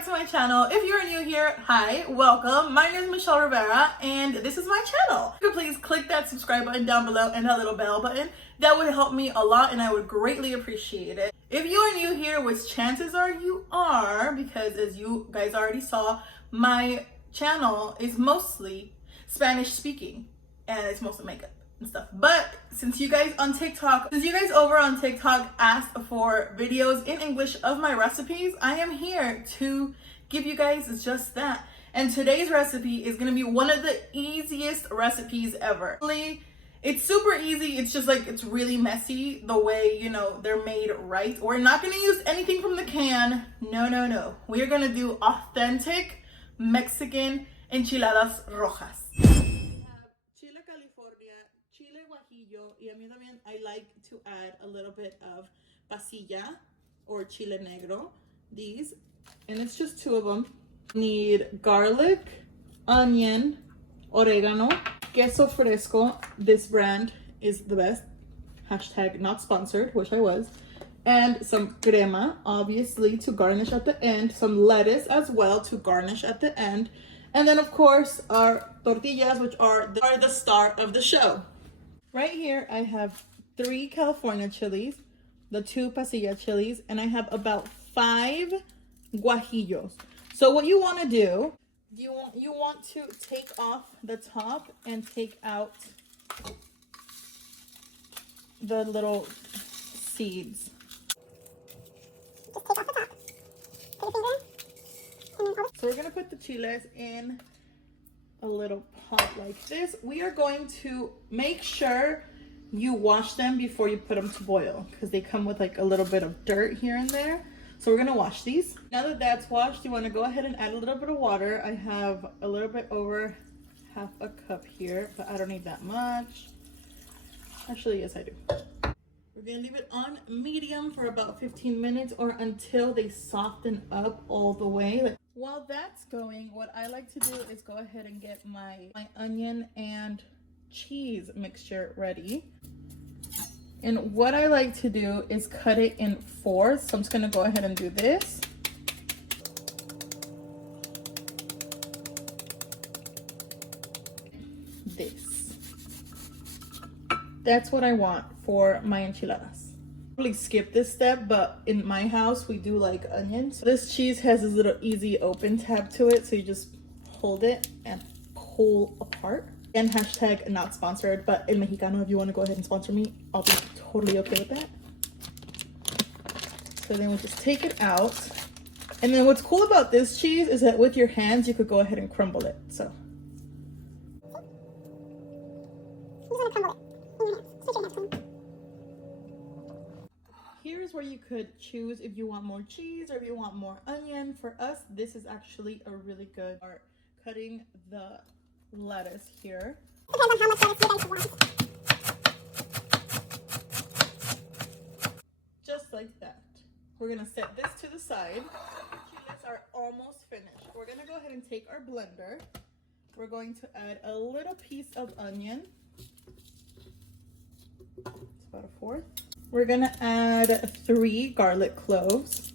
back to my channel. If you're new here, hi, welcome. My name is Michelle Rivera and this is my channel. You can please click that subscribe button down below and that little bell button. That would help me a lot and I would greatly appreciate it. If you are new here, which chances are you are, because as you guys already saw, my channel is mostly Spanish speaking and it's mostly makeup and stuff. But since you guys over on TikTok asked for videos in English of my recipes, I am here to give you guys just that. And today's recipe is gonna be one of the easiest recipes ever. It's super easy. It's just like, it's really messy the way, you know, they're made right. We're not gonna use anything from the can. No. We're gonna do authentic Mexican enchiladas rojas. Chile California, chile guajillo, y a mí también I like to add a little bit of pasilla or chile negro, these, and it's just two of them. Need garlic, onion, oregano, queso fresco, this brand is the best, hashtag not sponsored, wish I was, and some crema, obviously, to garnish at the end, some lettuce as well to garnish at the end, and then of course our tortillas, which are the star of the show. Right here I have 3 California chilies, the 2 pasilla chilies, and I have about 5 guajillos. So what you want to do, you want to take off the top and take out the little seeds. Just take off the top. Put your finger in. So we're gonna put the chiles in a little pot like this. We are going to make sure you wash them before you put them to boil because they come with like a little bit of dirt here and there. So we're gonna wash these. Now that that's washed, you wanna go ahead and add a little bit of water. I have a little bit over half a cup here, but I don't need that much. Actually, yes I do. We're gonna leave it on medium for about 15 minutes or until they soften up all the way. While that's going, what I like to do is go ahead and get my onion and cheese mixture ready. And what I like to do is cut it in 4s. So I'm just gonna go ahead and do this. This. That's what I want for my enchiladas. Probably skip this step, but in my house we do like onions. This cheese has this little easy open tab to it, so you just hold it and pull apart. And hashtag not sponsored, but in Mexicano, if you want to go ahead and sponsor me, I'll be totally okay with that. So then we'll just take it out. And then what's cool about this cheese is that with your hands you could go ahead and crumble it. So here's where you could choose if you want more cheese or if you want more onion. For us, this is actually a really good part. Cutting the lettuce here. Depends on how much lettuce you guys want. Just like that. We're gonna set this to the side. Chiles are almost finished. We're gonna go ahead and take our blender. We're going to add a little piece of onion. It's about a 1/4. We're gonna add 3 garlic cloves.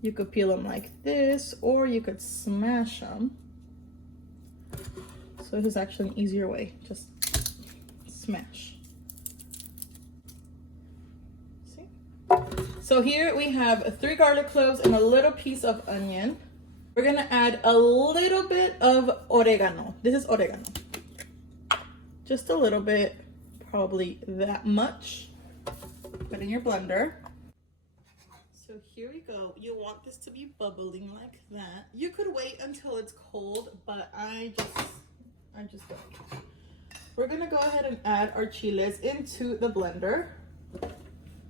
You could peel them like this, or you could smash them. So this is actually an easier way, just smash. See? So here we have 3 garlic cloves and a little piece of onion. We're gonna add a little bit of oregano. This is oregano. Just a little bit, probably that much. Put in your blender. So here we go. You want this to be bubbling like that. You could wait until it's cold, but I just don't. We're gonna go ahead and add our chiles into the blender.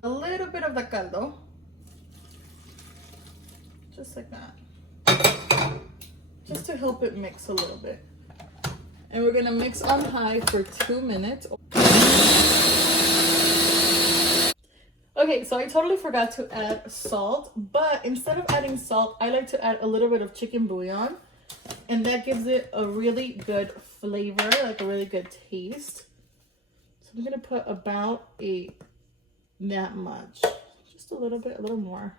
A little bit of the caldo. Just like that. Just to help it mix a little bit. And we're gonna mix on high for 2 minutes. Okay, so I totally forgot to add salt, but instead of adding salt, I like to add a little bit of chicken bouillon. And that gives it a really good flavor, like a really good taste. So I'm gonna put about that much, just a little bit, a little more.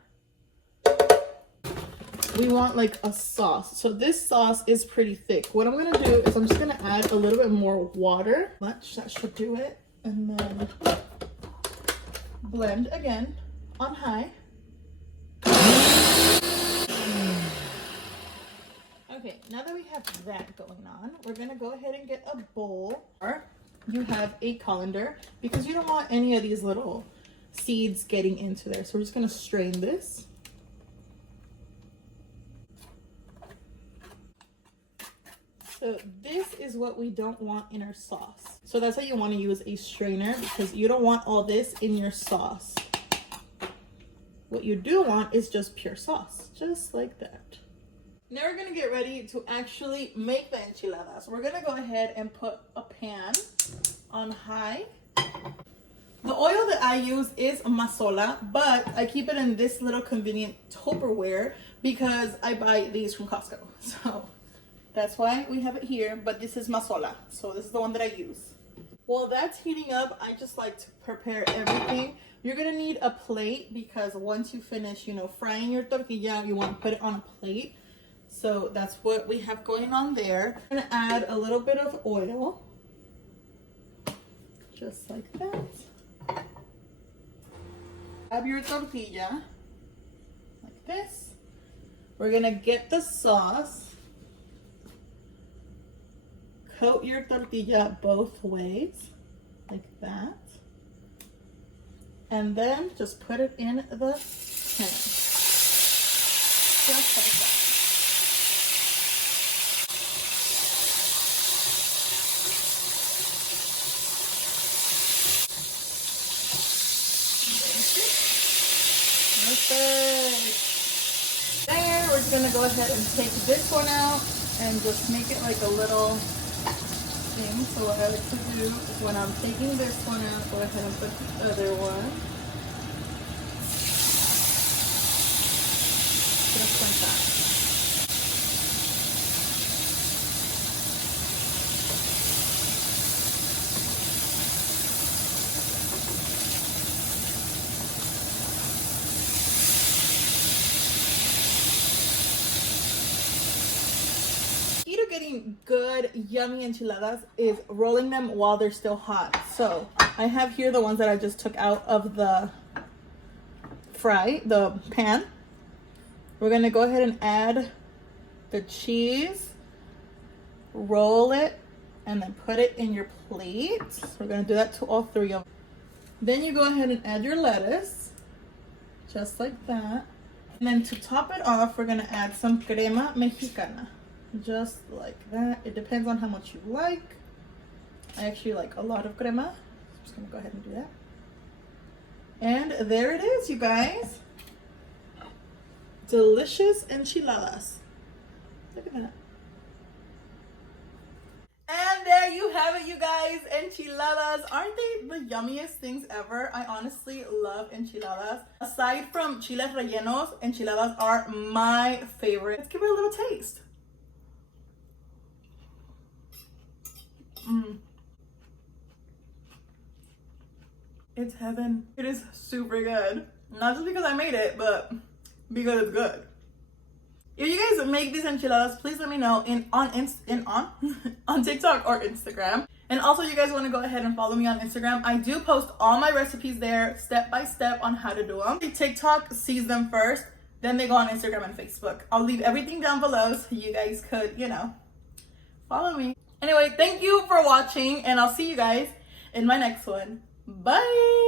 we want like a sauce. So this sauce is pretty thick. What I'm gonna do is I'm just gonna add a little bit more water. Much, that should do it. And then blend again on high. Okay, now that we have that going on, we're gonna go ahead and get a bowl. Or you have a colander because you don't want any of these little seeds getting into there. So we're just gonna strain this. So this is what we don't want in our sauce. So that's why you want to use a strainer, because you don't want all this in your sauce. What you do want is just pure sauce, just like that. Now we're gonna get ready to actually make the enchiladas. We're gonna go ahead and put a pan on high. The oil that I use is masola, but I keep it in this little convenient Tupperware because I buy these from Costco. So that's why we have it here, but this is masola. So this is the one that I use. While that's heating up, I just like to prepare everything. You're gonna need a plate because once you finish, frying your tortilla, you want to put it on a plate. So that's what we have going on there. I'm gonna add a little bit of oil, just like that. Grab your tortilla, like this. We're gonna get the sauce. Coat your tortilla both ways, like that. And then just put it in the pan. Just like that. Perfect. There, we're gonna go ahead and take this one out and just make it like a little thing. So what I like to do is when I'm taking this one out, go ahead and put the other one. Just like that. Key to getting good, yummy enchiladas is rolling them while they're still hot. So I have here the ones that I just took out of the pan. We're gonna go ahead and add the cheese, roll it, and then put it in your plate. So we're gonna do that to all three of them. Then you go ahead and add your lettuce, just like that. And then to top it off, we're gonna add some crema mexicana. Just like that. It depends on how much you like. I actually like a lot of crema. I'm just gonna go ahead and do that. And there it is, you guys. Delicious enchiladas. Look at that. And there you have it, you guys. Enchiladas. Aren't they the yummiest things ever? I honestly love enchiladas. Aside from chiles rellenos, enchiladas are my favorite. Let's give it a little taste. It's heaven. It is super good. Not just because I made it, but because it's good. If you guys make these enchiladas, please let me know on TikTok or Instagram. And also, you guys want to go ahead and follow me on Instagram. I do post all my recipes there, step by step on how to do them. TikTok sees them first, then they go on Instagram and Facebook. I'll leave everything down below so you guys could, follow me. Anyway, thank you for watching, and I'll see you guys in my next one. Bye!